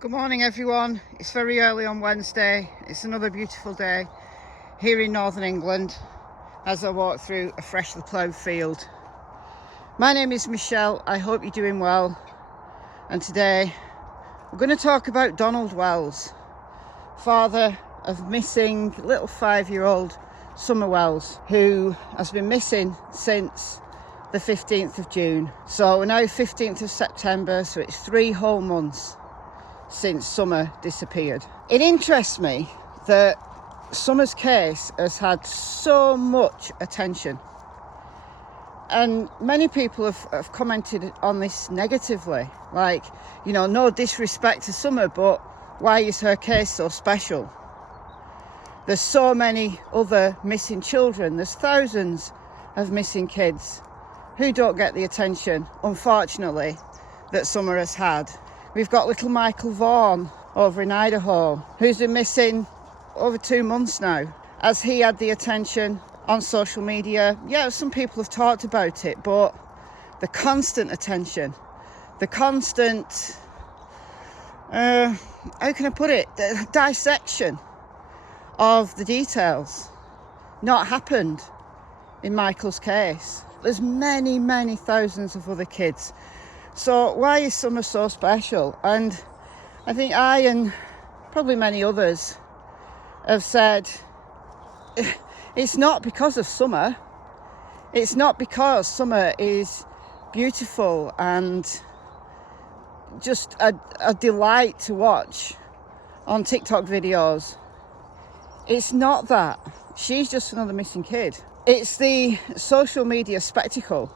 Good morning everyone. It's very early on Wednesday. It's another beautiful day here in northern England as I walk through a freshly ploughed field. My name is Michelle. I hope you're doing well, and today we're going to talk about Donald Wells, father of missing little 5-year-old Summer Wells, who has been missing since the 15th of June. So we're now 15th of September, so it's 3 whole months since Summer disappeared. It interests me that Summer's case has had so much attention, and many people have commented on this negatively, like, you know, no disrespect to Summer, but why is her case so special? There's so many other missing children. There's thousands of missing kids who don't get the attention, unfortunately, that Summer has had. We've got little Michael Vaughan over in Idaho, who's been missing over 2 months now. Has he had the attention on social media? Yeah, some people have talked about it, but the constant attention, the constant, how can I put it, the dissection of the details, not happened in Michael's case. There's many, many thousands of other kids. So why is Summer so special? And I think I and probably many others have said it's not because of Summer. It's not because Summer is beautiful and just a delight to watch on TikTok videos. It's not that. She's just another missing kid. It's the social media spectacle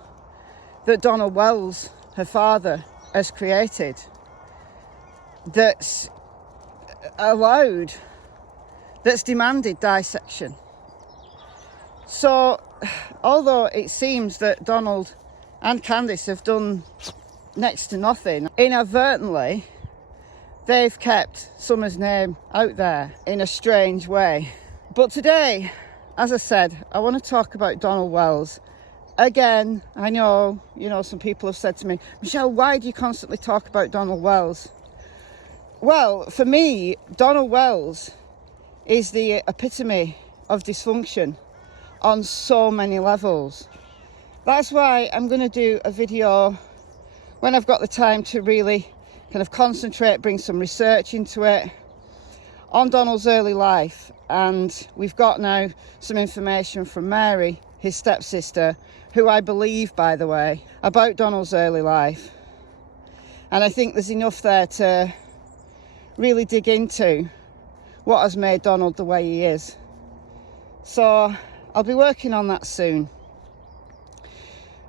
that Donald Wells, her father, has created that's allowed, that's demanded dissection. So although it seems that Donald and Candice have done next to nothing, inadvertently they've kept Summer's name out there in a strange way. But today, as I said, I want to talk about Donald Wells. Again, I know, some people have said to me, Michelle, why do you constantly talk about Donald Wells? Well, for me, Donald Wells is the epitome of dysfunction on so many levels. That's why I'm going to do a video when I've got the time to really kind of concentrate, bring some research into it, on Donald's early life. And we've got now some information from Mary, his stepsister, who I believe, by the way, about Donald's early life. And I think there's enough there to really dig into what has made Donald the way he is. So I'll be working on that soon.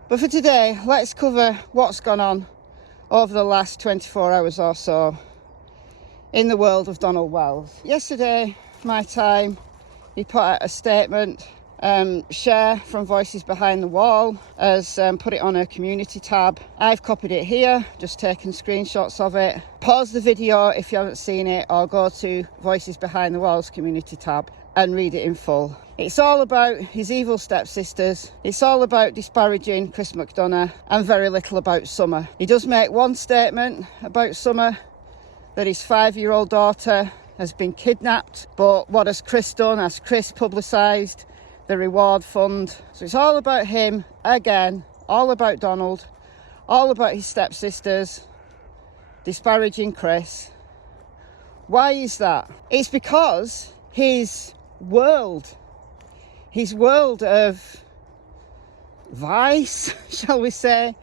But for today, let's cover what's gone on over the last 24 hours or so in the world of Donald Wells. Yesterday, my time, he put out a statement. Cher from Voices Behind the Wall has put it on her community tab. I've copied it here, just taken screenshots of it. Pause the video if you haven't seen it, or go to Voices Behind the Wall's community tab and read it in full. It's all about his evil stepsisters. It's all about disparaging Chris McDonough, and very little about Summer. He does make one statement about Summer, that his 5-year-old daughter has been kidnapped. But what has Chris done? Has Chris publicised the reward fund? So it's all about him again, all about Donald, all about his stepsisters, disparaging Chris. Why is that? It's because his world of vice, shall we say,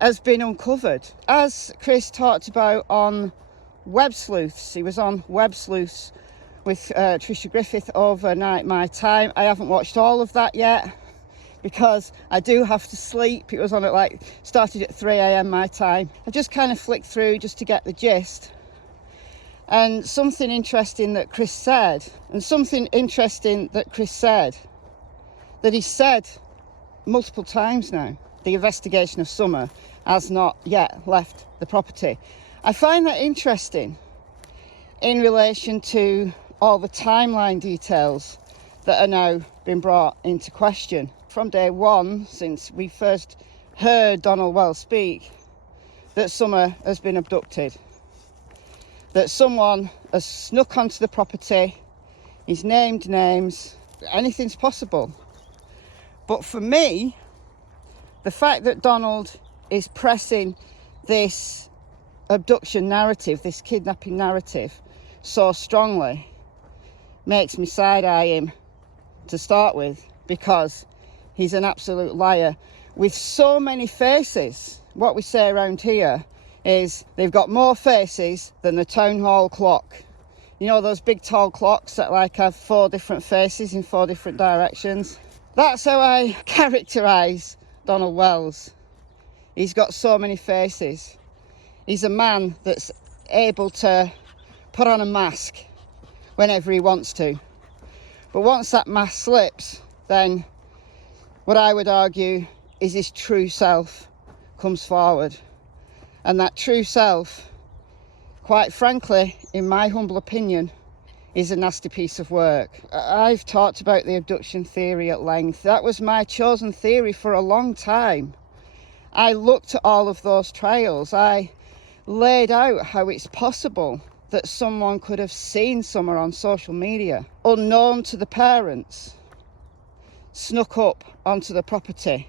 has been uncovered. As Chris talked about on Web Sleuths, he was on Web Sleuths with Trisha Griffith overnight my time. I haven't watched all of that yet because I do have to sleep. It was on started at 3 a.m. my time. I just kind of flicked through just to get the gist. And something interesting that Chris said, that he said multiple times now, the investigation of Summer has not yet left the property. I find that interesting in relation to all the timeline details that are now being brought into question. From day one, since we first heard Donald Wells speak, that Summer has been abducted. that someone has snuck onto the property, he's named names, anything's possible. But for me, the fact that Donald is pressing this abduction narrative, this kidnapping narrative, so strongly makes me side-eye him to start with, because he's an absolute liar with so many faces. What we say around here is they've got more faces than the town hall clock. You know those big tall clocks that like have 4 different faces in 4 different directions? That's how I characterise Donald Wells. He's got so many faces. He's a man that's able to put on a mask whenever he wants to. But once that mask slips, then what I would argue is his true self comes forward. And that true self, quite frankly, in my humble opinion, is a nasty piece of work. I've talked about the abduction theory at length. That was my chosen theory for a long time. I looked at all of those trials. I laid out how it's possible that someone could have seen Summer on social media, unknown to the parents, snuck up onto the property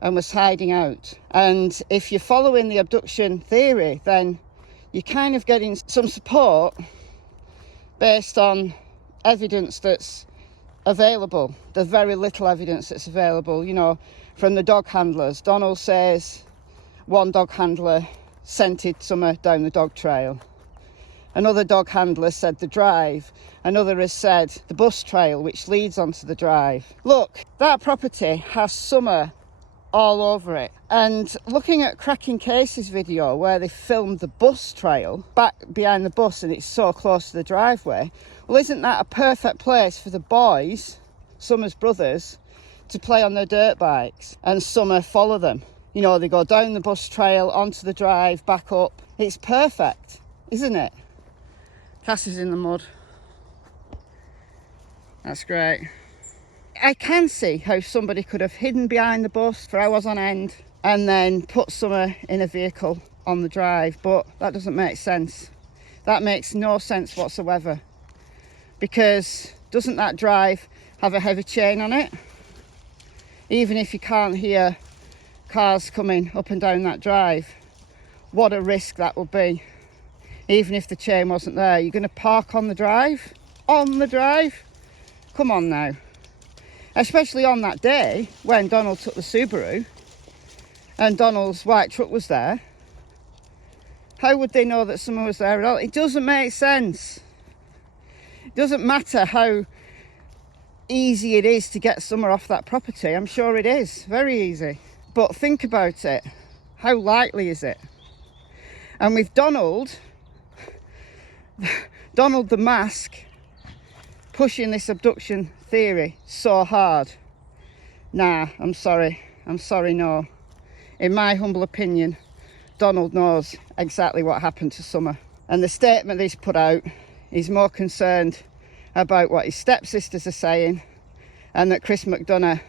and was hiding out. And if you're following the abduction theory, then you're kind of getting some support based on evidence that's available, the very little evidence that's available, you know, from the dog handlers. Donald says one dog handler scented Summer down the dog trail. Another dog handler said the drive. Another has said the bus trail, which leads onto the drive. Look, that property has Summer all over it. And looking at Cracking Cases video where they filmed the bus trail back behind the bus and it's so close to the driveway, well, isn't that a perfect place for the boys, Summer's brothers, to play on their dirt bikes and Summer follow them? You know, they go down the bus trail, onto the drive, back up. It's perfect, isn't it? Cass is in the mud. That's great. I can see how somebody could have hidden behind the bus for hours on end and then put Summer in a vehicle on the drive, but that doesn't make sense. That makes no sense whatsoever, because doesn't that drive have a heavy chain on it? Even if you can't hear cars coming up and down that drive, what a risk that would be. Even if the chain wasn't there, you're going to park on the drive? On the drive? Come on now. Especially on that day when Donald took the Subaru and Donald's white truck was there. How would they know that someone was there at all? It doesn't make sense. It doesn't matter how easy it is to get Summer off that property. I'm sure it is, very easy. But think about it. How likely is it? And with Donald the mask, pushing this abduction theory so hard, nah, I'm sorry, no. In my humble opinion, Donald knows exactly what happened to Summer. And the statement he's put out is more concerned about what his stepsisters are saying, and that Chris McDonough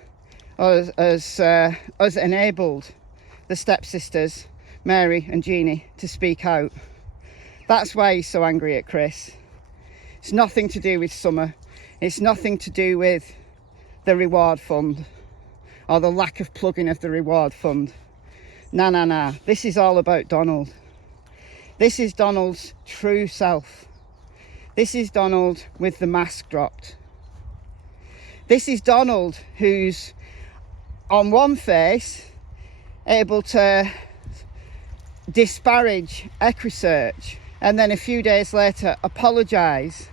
has enabled the stepsisters, Mary and Jeannie, to speak out. That's why he's so angry at Chris. It's nothing to do with Summer. It's nothing to do with the reward fund or the lack of plugging of the reward fund. Nah. This is all about Donald. This is Donald's true self. This is Donald with the mask dropped. This is Donald who's on one face able to disparage Equisearch and then a few days later apologise,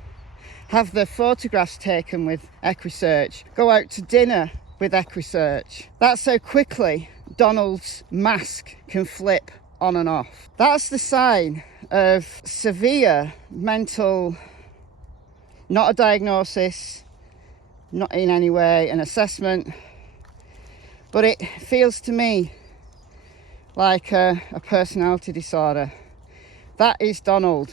have their photographs taken with Equisearch, go out to dinner with Equisearch. That's how quickly Donald's mask can flip on and off. That's the sign of severe mental, not a diagnosis, not in any way an assessment, but it feels to me like a personality disorder. That is Donald.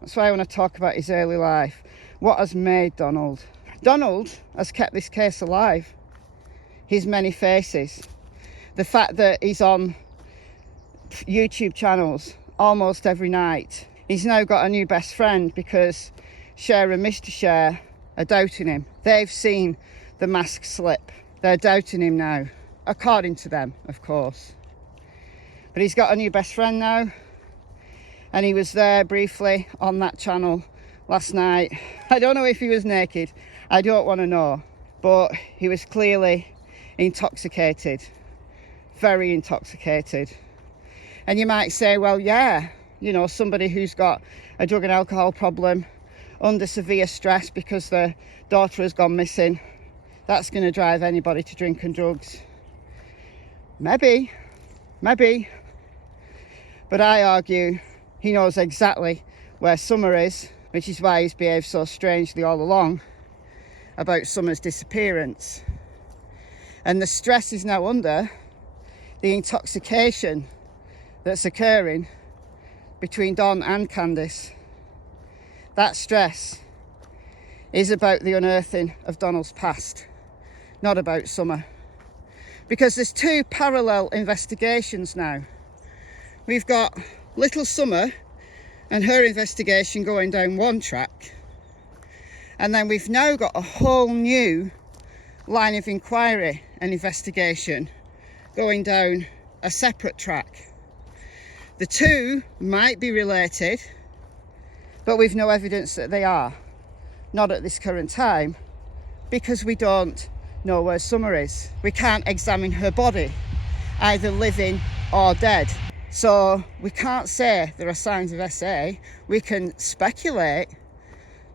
That's why I want to talk about his early life. What has made Donald? Donald has kept this case alive. His many faces. The fact that he's on YouTube channels almost every night. He's now got a new best friend because Cher and Mr. Cher are doubting him. They've seen the mask slip. They're doubting him now, according to them, of course. But he's got a new best friend now, and he was there briefly on that channel last night. I don't know if he was naked. I don't want to know. But he was clearly intoxicated. Very intoxicated. And you might say, well, yeah, you know, somebody who's got a drug and alcohol problem, under severe stress because their daughter has gone missing, that's going to drive anybody to drinking drugs. Maybe. But I argue he knows exactly where Summer is, which is why he's behaved so strangely all along about Summer's disappearance. And the stress is now under, the intoxication that's occurring between Don and Candice. That stress is about the unearthing of Donald's past, not about Summer. Because there's two parallel investigations now. We've got little Summer and her investigation going down one track, and then we've now got a whole new line of inquiry and investigation going down a separate track. The two might be related, but we've no evidence that they are. Not at this current time, because we don't know where Summer is. We can't examine her body, either living or dead. So we can't say there are signs of SA. We can speculate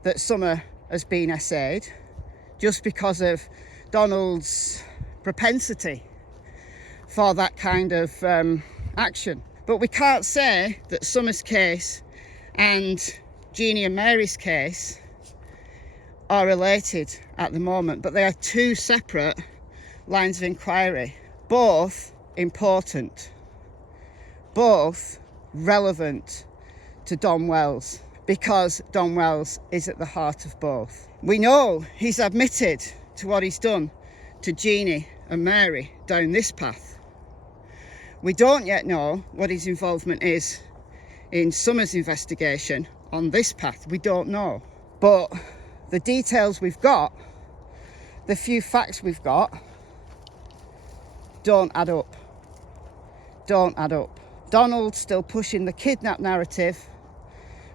that Summer has been SA'd just because of Donald's propensity for that kind of action. But we can't say that Summer's case and Jeannie and Mary's case are related at the moment, but they are two separate lines of inquiry, both important, both relevant to Don Wells, because Don Wells is at the heart of both. We know he's admitted to what he's done to Jeannie and Mary down this path. We don't yet know what his involvement is in Summer's investigation on this path. We don't know. But the details we've got, the few facts we've got, don't add up. Don't add up. Donald's still pushing the kidnap narrative,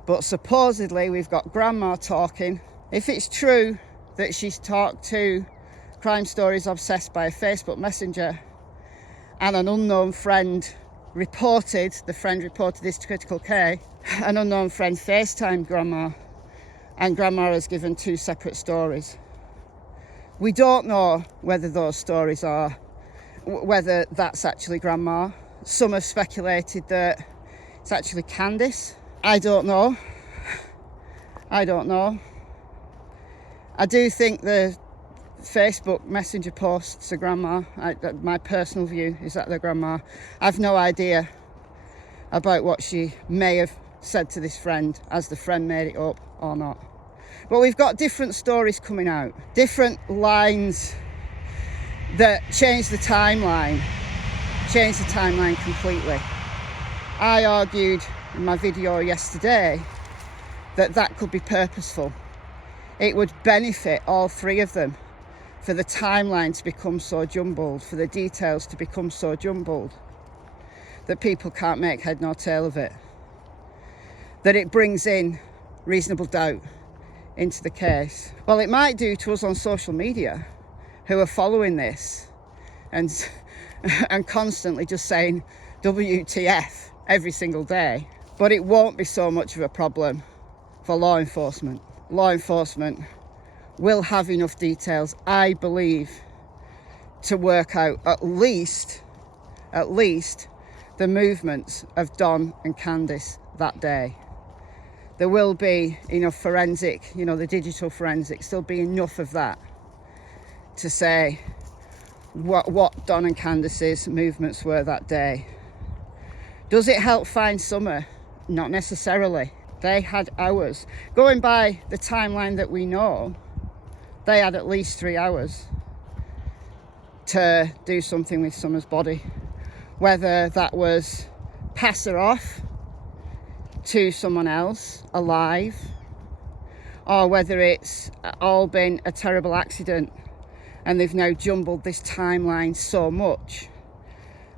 but supposedly we've got Grandma talking. If it's true that she's talked to Crime Stories Obsessed by a Facebook Messenger, and an unknown friend reported this to Critical K, an unknown friend FaceTimed Grandma, and Grandma has given two separate stories. We don't know whether those stories are, whether that's actually Grandma. Some have speculated that it's actually Candice. I don't know. I do think the Facebook Messenger posts are Grandma. My personal view is that they're Grandma. I've no idea about what she may have said to this friend, as the friend made it up or not. But we've got different stories coming out, different lines that change the timeline completely. I argued in my video yesterday that could be purposeful. It would benefit all three of them for the timeline to become so jumbled, for the details to become so jumbled, that people can't make head nor tail of it. That it brings in reasonable doubt into the case. Well, it might do to us on social media who are following this and constantly just saying WTF every single day. But it won't be so much of a problem for law enforcement. Law enforcement will have enough details, I believe, to work out at least the movements of Don and Candice that day. There will be enough forensic, the digital forensics, there'll be enough of that to say what Don and Candice's movements were that day. Does it help find Summer? Not necessarily. They had hours. Going by the timeline that we know, they had at least 3 hours to do something with Summer's body. Whether that was pass her off, to someone else alive, or whether it's all been a terrible accident and they've now jumbled this timeline so much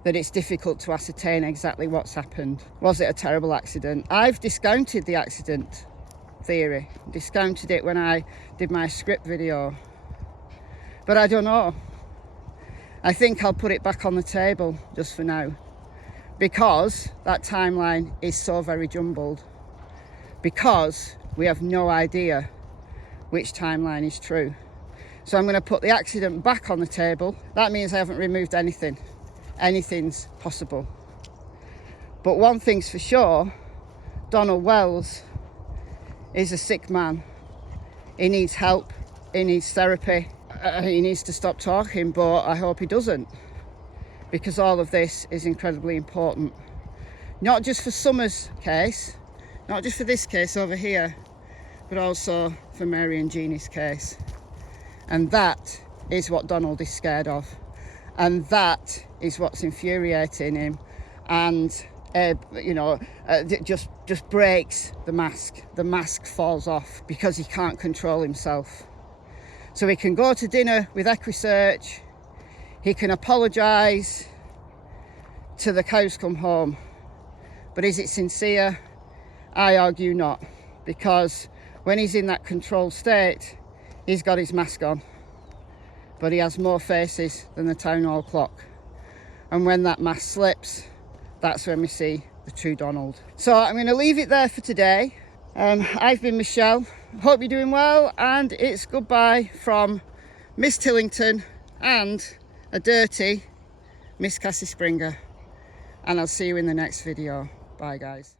that it's difficult to ascertain exactly what's happened. Was it a terrible accident? I've discounted the accident theory, discounted it when I did my script video, but I don't know. I think I'll put it back on the table just for now, because that timeline is so very jumbled, because we have no idea which timeline is true. So I'm going to put the accident back on the table. That means I haven't removed anything. Anything's possible. But one thing's for sure, Donald Wells is a sick man. He needs help, he needs therapy, he needs to stop talking, but I hope he doesn't, because all of this is incredibly important. Not just for Summer's case, not just for this case over here, but also for Mary and Jeannie's case. And that is what Donald is scared of. And that is what's infuriating him, and just breaks the mask. The mask falls off because he can't control himself. So he can go to dinner with Equisearch, he can apologise till the cows come home, but is it sincere? I argue not, because when he's in that controlled state, he's got his mask on, but he has more faces than the town hall clock. And when that mask slips, that's when we see the true Donald. So I'm going to leave it there for today. I've been Michelle. Hope you're doing well, and it's goodbye from Miss Tillington and a dirty Miss Cassie Springer. And I'll see you in the next video. Bye guys.